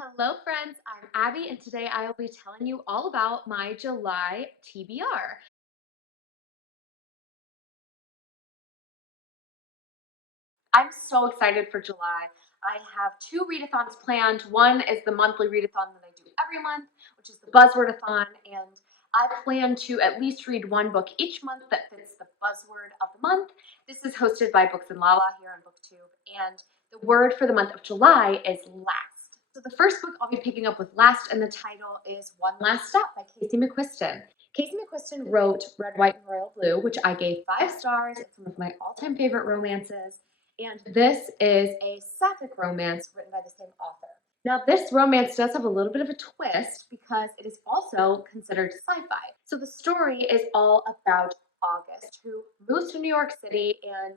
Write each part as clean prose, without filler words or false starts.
Hello, friends. I'm Abby, and today I will be telling you all about my July TBR. I'm so excited for July. I have two readathons planned. One is the monthly readathon that I do every month, which is the buzzwordathon, and I plan to at least read one book each month that fits the buzzword of the month. This is hosted by Books and Lala here on BookTube, and the word for the month of July is last. So the first book I'll be picking up with last, and the title is One Last Stop by Casey McQuiston. Casey McQuiston wrote Red, White, and Royal Blue, which I gave 5 stars. It's one of my all-time favorite romances. And this is a sapphic romance written by the same author. Now, this romance does have a little bit of a twist because it is also considered sci fi. So, the story is all about August, who moves to New York City and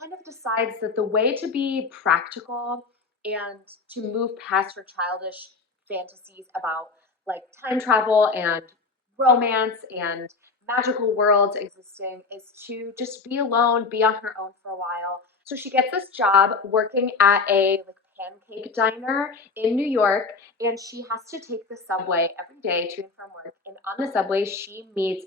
kind of decides that the way to be practical and to move past her childish fantasies about like time travel and romance and magical worlds existing is to just be alone, be on her own for a while. So she gets this job working at a like pancake diner in New York, and she has to take the subway every day to and from work. And on the subway, she meets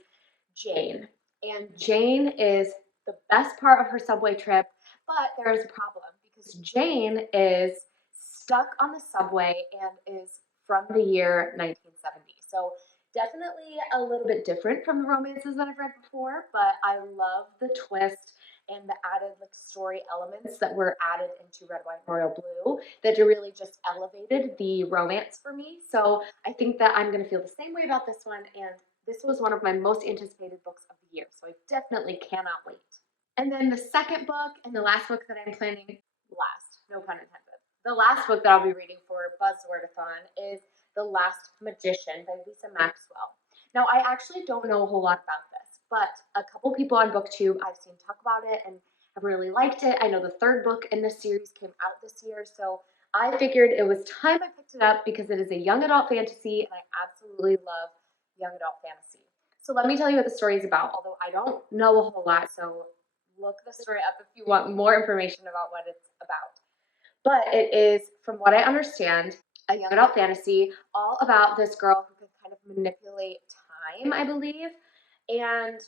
Jane. And Jane is the best part of her subway trip, but there is a problem because Jane is stuck on the subway and is from the year 1970. So definitely a little bit different from the romances that I've read before, but I love the twist and the added like story elements that were added into Red, White, and Royal Blue that really just elevated the romance for me. So I think that I'm going to feel the same way about this one, and this was one of my most anticipated books of the year, so I definitely cannot wait. And then the second book and the last book that I'm planning, last, no pun intended. The last book that I'll be reading for Buzzwordathon is The Last Magician by Lisa Maxwell. Now, I actually don't know a whole lot about this, but a couple people on BookTube I've seen talk about it and have really liked it. I know the third book in this series came out this year, so I figured it was time I picked it up because it is a young adult fantasy, and I absolutely love young adult fantasy. So let me tell you what the story is about, although I don't know a whole lot, so look the story up if you want more information about what it's about. But it is, from what I understand, a young adult fantasy all about this girl who can kind of manipulate time, I believe. And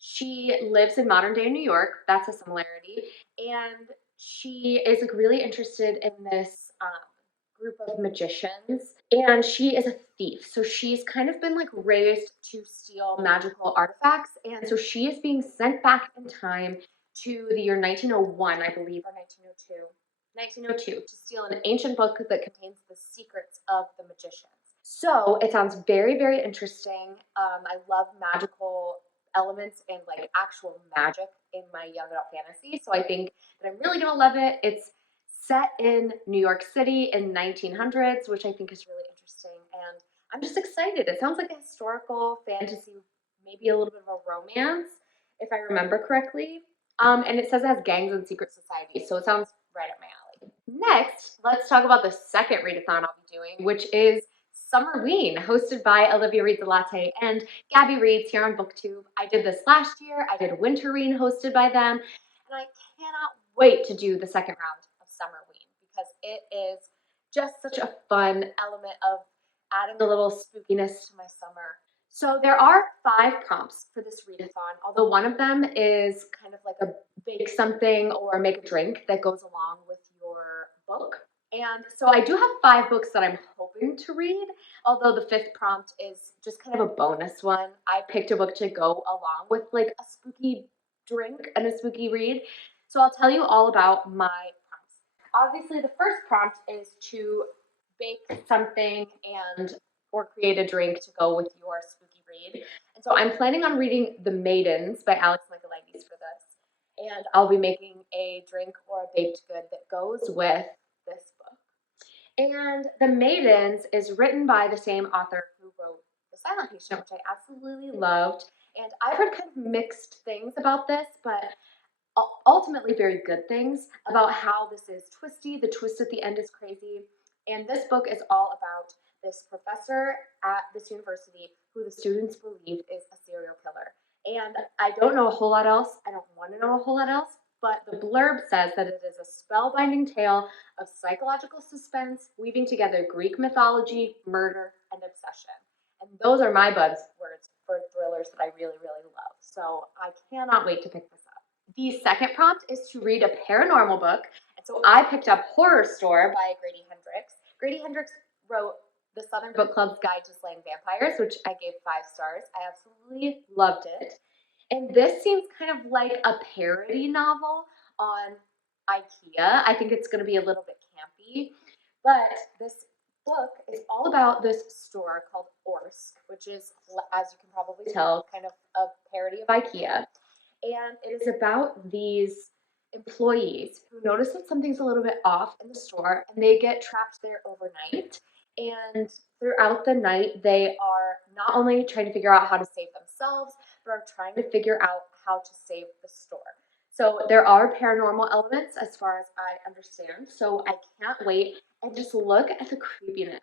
she lives in modern day New York. That's a similarity. And she is like really interested in this group of magicians. And she is a thief. So she's kind of been like raised to steal magical artifacts. And so she is being sent back in time to the year 1901, I believe, or 1902. 1902 to steal an ancient book that contains the secrets of the magicians. So it sounds very, very interesting. I love magical elements and like actual magic in my young adult fantasy. So I think that I'm really gonna love it. It's set in New York City in 1900s, which I think is really interesting. And I'm just excited. It sounds like a historical fantasy, maybe a little bit of a romance, if I remember correctly. And it says it has gangs and secret societies, so it sounds right up my alley. Next, let's talk about the second readathon I'll be doing, which is Summerween, hosted by Olivia Reads a Latte and Gabby Reads here on BookTube. I did this last year. I did Winterween hosted by them, and I cannot wait to do the second round of Summerween because it is just such a fun element of adding a little spookiness to my summer. So there are 5 prompts for this readathon, although one of them is kind of like a bake something or make a drink that goes along with your book. And so I do have 5 books that I'm hoping to read, although the 5th prompt is just kind of a bonus one. I picked a book to go along with like a spooky drink and a spooky read. So I'll tell you all about my prompts. Obviously, the first prompt is to bake something and or create a drink to go with your spooky read. And so I'm planning on reading The Maidens by Alex Michaelides for this. And I'll be making a drink or a baked good that goes with this book. And The Maidens is written by the same author who wrote The Silent Patient, which I absolutely loved. And I've heard kind of mixed things about this, but ultimately very good things about how this is twisty. The twist at the end is crazy. And this book is all about this professor at this university who the students believe is a serial killer. And I don't know a whole lot else. I don't want to know a whole lot else. but the blurb says that it is a spellbinding tale of psychological suspense, weaving together Greek mythology, murder, and obsession. And those are my buzzwords for thrillers that I really, really love. So I cannot wait to pick this up. The second prompt is to read a paranormal book. And so I picked up Horror Store by Grady Hendrix. Grady Hendrix wrote the Southern Book Club's Guide to Slaying Vampires, which I gave 5 stars. I absolutely loved it. And this seems kind of like a parody novel on IKEA. I think it's going to be a little bit campy, but this book is all about this store called Orsk, which is, as you can probably tell, kind of a parody of IKEA. And it is about these employees who notice that something's a little bit off in the store and they get trapped there overnight. And throughout the night, they are not only trying to figure out how to save themselves, but are trying to figure out how to save the store. So there are paranormal elements as far as I understand. So I can't wait and just look at the creepiness.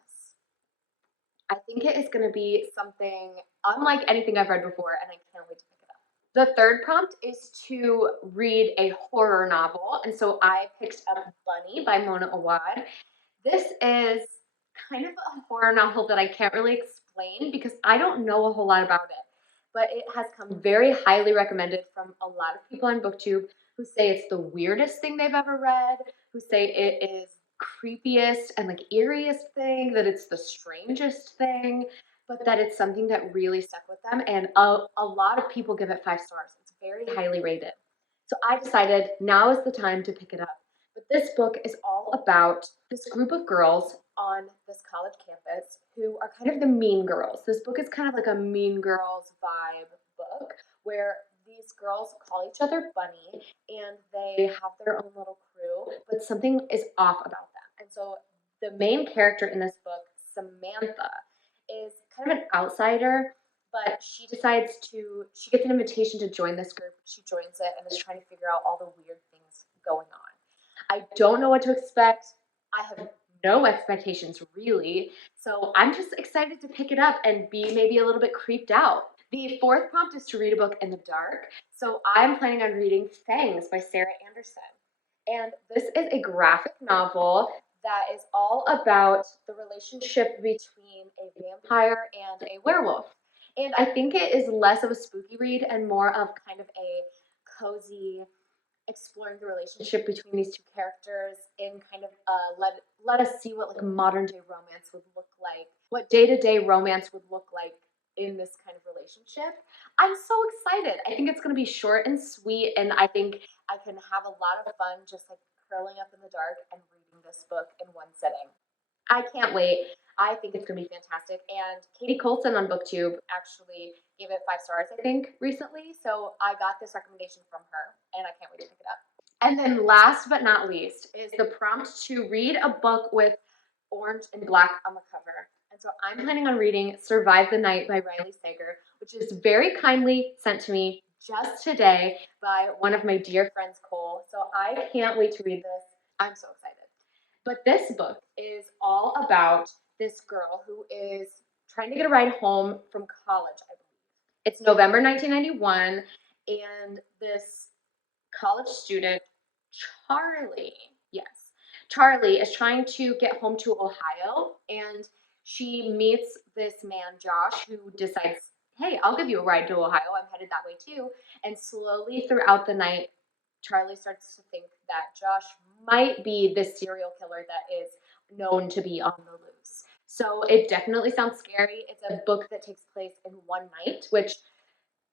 I think it is going to be something unlike anything I've read before, and I can't wait to pick it up. The third prompt is to read a horror novel, and so I picked up Bunny by Mona Awad. This is kind of a horror novel that I can't really explain because I don't know a whole lot about it, but it has come very highly recommended from a lot of people on BookTube who say it's the weirdest thing they've ever read, who say it is creepiest and like eeriest thing, that it's the strangest thing, but that it's something that really stuck with them. And a lot of people give it 5 stars. It's very highly rated. So I decided now is the time to pick it up. But this book is all about this group of girls on this college campus who are kind of the mean girls. This book is kind of like a Mean Girls vibe book where these girls call each other Bunny and they have their own little crew, but something is off about them. And so the main character in this book, Samantha, is kind of an outsider, but she gets an invitation to join this group. She joins it and is trying to figure out all the weird things going on. I don't know what to expect. I have no expectations really. So I'm just excited to pick it up and be maybe a little bit creeped out. The fourth prompt is to read a book in the dark. So I'm planning on reading Fangs by Sarah Anderson. And this is a graphic novel that is all about the relationship between a vampire and a werewolf. And I think it is less of a spooky read and more of kind of a cozy exploring the relationship between these two characters in kind of let us see what like modern day romance would look like, what day-to-day romance would look like in this kind of relationship. I'm so excited. I think it's going to be short and sweet, and I think I can have a lot of fun just like curling up in the dark and reading this book in one sitting. I can't wait. I think it's going to be fantastic. And Katie Colson on BookTube actually gave it 5 stars, I think, recently. So I got this recommendation from her, and I can't wait to pick it up. And then last but not least is the prompt to read a book with orange and black on the cover. And so I'm planning on reading Survive the Night by Riley Sager, which is very kindly sent to me just today by one of my dear friends, Cole. So I can't wait to read this. I'm so excited. But this book is all about this girl who is trying to get a ride home from college, I believe. It's November 1991, and this college student, Charlie is trying to get home to Ohio, and she meets this man, Josh, who decides, hey, I'll give you a ride to Ohio. I'm headed that way too. And slowly throughout the night, Charlie starts to think that Josh might be this serial killer that is known to be on the loose. So it definitely sounds scary. It's a book that takes place in one night, which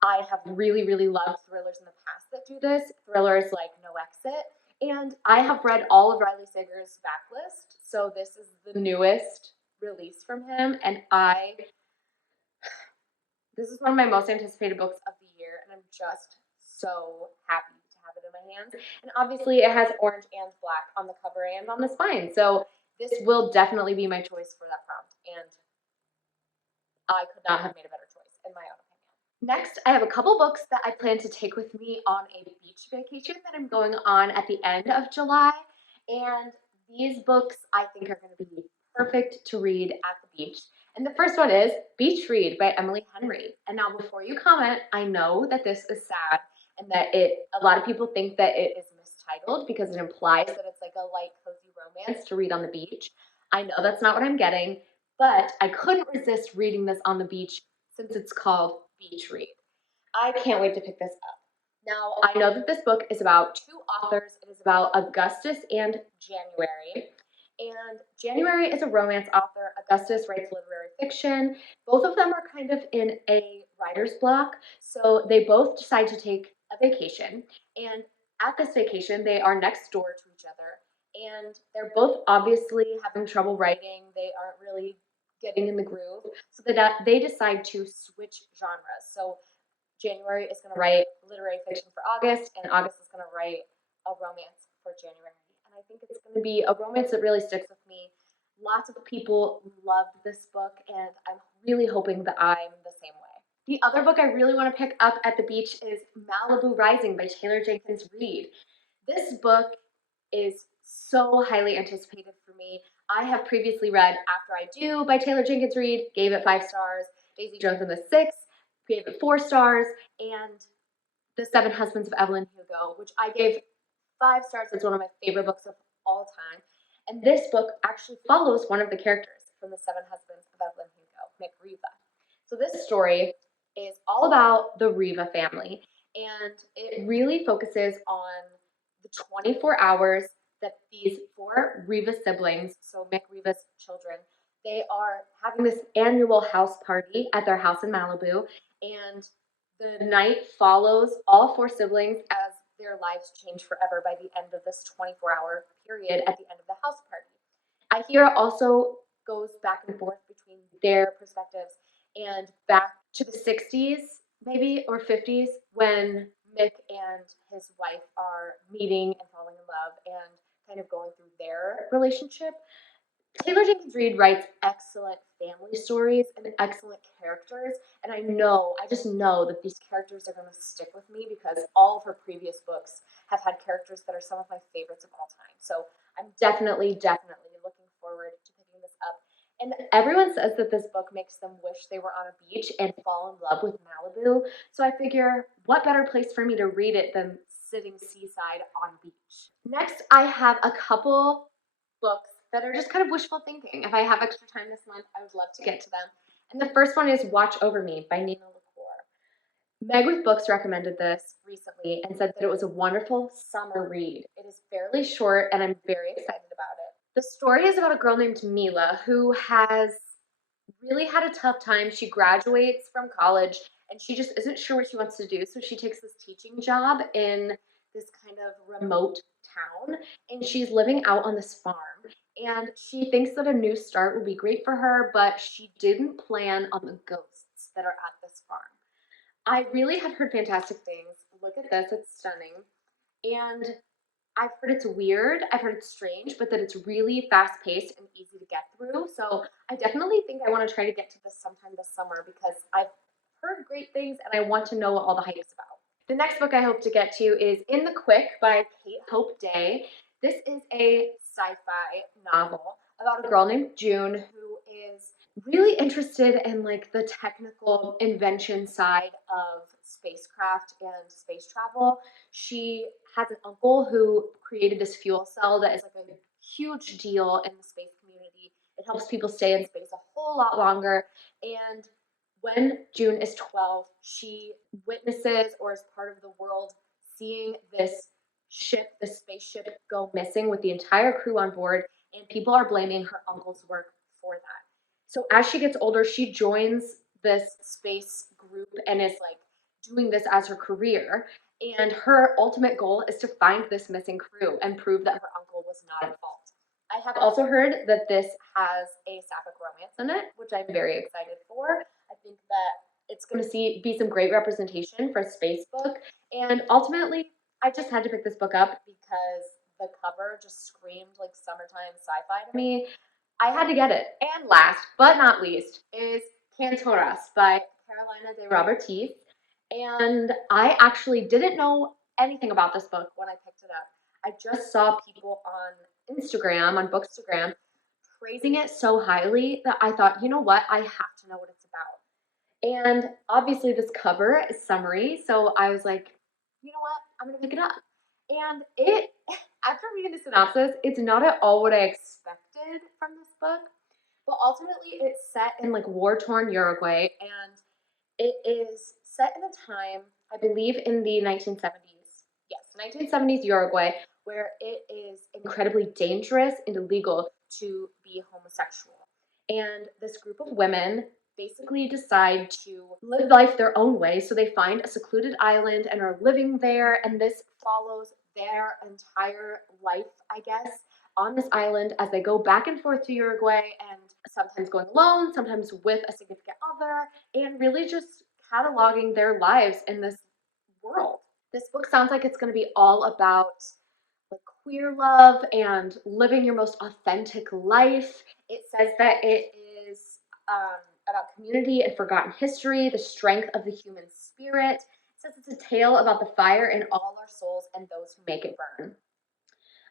I have really, really loved thrillers in the past that do this. Thrillers like No Exit. And I have read all of Riley Sager's backlist. So this is the newest release from him. And this is one of my most anticipated books of the year. And I'm just so happy to have it in my hands. And obviously it has orange and black on the cover and on the spine. So this will definitely be my choice for that prompt. And I could not have made a better choice in my own opinion. Next, I have a couple books that I plan to take with me on a beach vacation that I'm going on at the end of July. And these books I think are going to be perfect to read at the beach. And the first one is Beach Read by Emily Henry. And now before you comment, I know that this is sad and that a lot of people think that it is titled because it implies that it's like a light, cozy romance to read on the beach. I know that's not what I'm getting, but I couldn't resist reading this on the beach since it's called Beach Read. I can't wait to pick this up. Now, I know that this book is about two authors. It is about Augustus and January. And January is a romance author. Augustus writes literary fiction. Both of them are kind of in a writer's block. So they both decide to take a vacation. And at this vacation, they are next door to each other. And they're both obviously having trouble writing. They aren't really getting in the groove. So that they decide to switch genres. So January is going to write literary fiction for August, and August is going to write a romance for January. And I think it's going to be a romance that really sticks with me. Lots of people loved this book, and I'm really hoping that I'm the same way. The other book I really want to pick up at the beach is Malibu Rising by Taylor Jenkins Reid. This book is so highly anticipated for me. I have previously read After I Do by Taylor Jenkins Reid, gave it 5 stars. Daisy Jones and the Six, gave it 4 stars, and The Seven Husbands of Evelyn Hugo, which I gave 5 stars. It's one of my favorite books of all time. And this book actually follows one of the characters from The Seven Husbands of Evelyn Hugo, McRiva. So this story is all about the Riva family, and it really focuses on the 24 hours that these 4 Riva siblings, so McRiva's children, they are having this annual house party at their house in Malibu, and the night follows all 4 siblings as their lives change forever by the end of this 24-hour period at the end of the house party. I hear it also goes back and forth between their perspectives and back to the 60s, maybe, or 50s, when Mick and his wife are meeting and falling in love and kind of going through their relationship. Taylor Jenkins Reid writes excellent family stories and excellent characters, and I just know that these characters are going to stick with me because all of her previous books have had characters that are some of my favorites of all time. So I'm definitely looking forward to picking this up. And everyone says that this book makes them wish they were on a beach and fall in love with Malibu. So I figure, what better place for me to read it than sitting seaside on beach? Next, I have a couple books that are just kind of wishful thinking. If I have extra time this month, I would love to get to them. And the first one is Watch Over Me by Nina LaCour. Meg with Books recommended this recently and said that it was a wonderful summer read. It is fairly short, and I'm very excited about it. The story is about a girl named Mila who has really had a tough time. She graduates from college and she just isn't sure what she wants to do. So she takes this teaching job in this kind of remote town, and she's living out on this farm. And she thinks that a new start would be great for her, but she didn't plan on the ghosts that are at this farm. I really have heard fantastic things. Look at this, it's stunning. And I've heard it's weird, I've heard it's strange, but that it's really fast paced and easy to get through. So I definitely think I want to try to get to this sometime this summer because I've heard great things and I want to know what all the hype is about. The next book I hope to get to is In the Quick by Kate Hope Day. This is a sci-fi novel about a girl named June who is really interested in like the technical invention side of spacecraft and space travel. She has an uncle who created this fuel cell that is like a huge deal in the space community. It helps people stay in space a whole lot longer. And when June is 12, she witnesses or is part of the world seeing this ship, this spaceship, go missing with the entire crew on board, and people are blaming her uncle's work for that. So as she gets older, she joins this space group and is like doing this as her career. And her ultimate goal is to find this missing crew and prove that her uncle was not at fault. I have also heard that this has a sapphic romance in it, which I'm very excited for. I think that it's going to be some great representation for a space book. And ultimately, I just had to pick this book up because the cover just screamed like summertime sci-fi to me. I had to get it. And last but not least is Kantoras by Carolina de Robertis. And I actually didn't know anything about this book when I picked it up. I just saw people on Instagram, on Bookstagram, praising it so highly that I thought, you know what, I have to know what it's about. And obviously this cover is summery, so I was like, you know what, I'm going to pick it up. And it, after reading the synopsis, it's not at all what I expected from this book, but ultimately it's set in like war-torn Uruguay, and it is set in a time, I believe, in the 1970s. Yes, 1970s Uruguay, where it is incredibly dangerous and illegal to be homosexual. And this group of women basically decide to live life their own way. So they find a secluded island and are living there. And this follows their entire life, I guess, on this island as they go back and forth to Uruguay and sometimes going alone, sometimes with a significant other, and really just cataloging their lives in this world. This book sounds like it's going to be all about like queer love and living your most authentic life. It says that it is about community and forgotten history, the strength of the human spirit. It says it's a tale about the fire in all our souls and those who make it burn.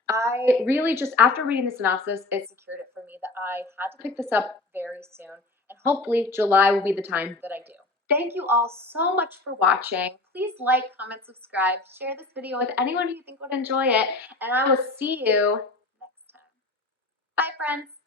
I really just, after reading the synopsis, it secured it for me that I had to pick this up very soon. And hopefully, July will be the time that I do. Thank you all so much for watching. Please like, comment, subscribe, share this video with anyone who you think would enjoy it. And I will see you next time. Bye, friends.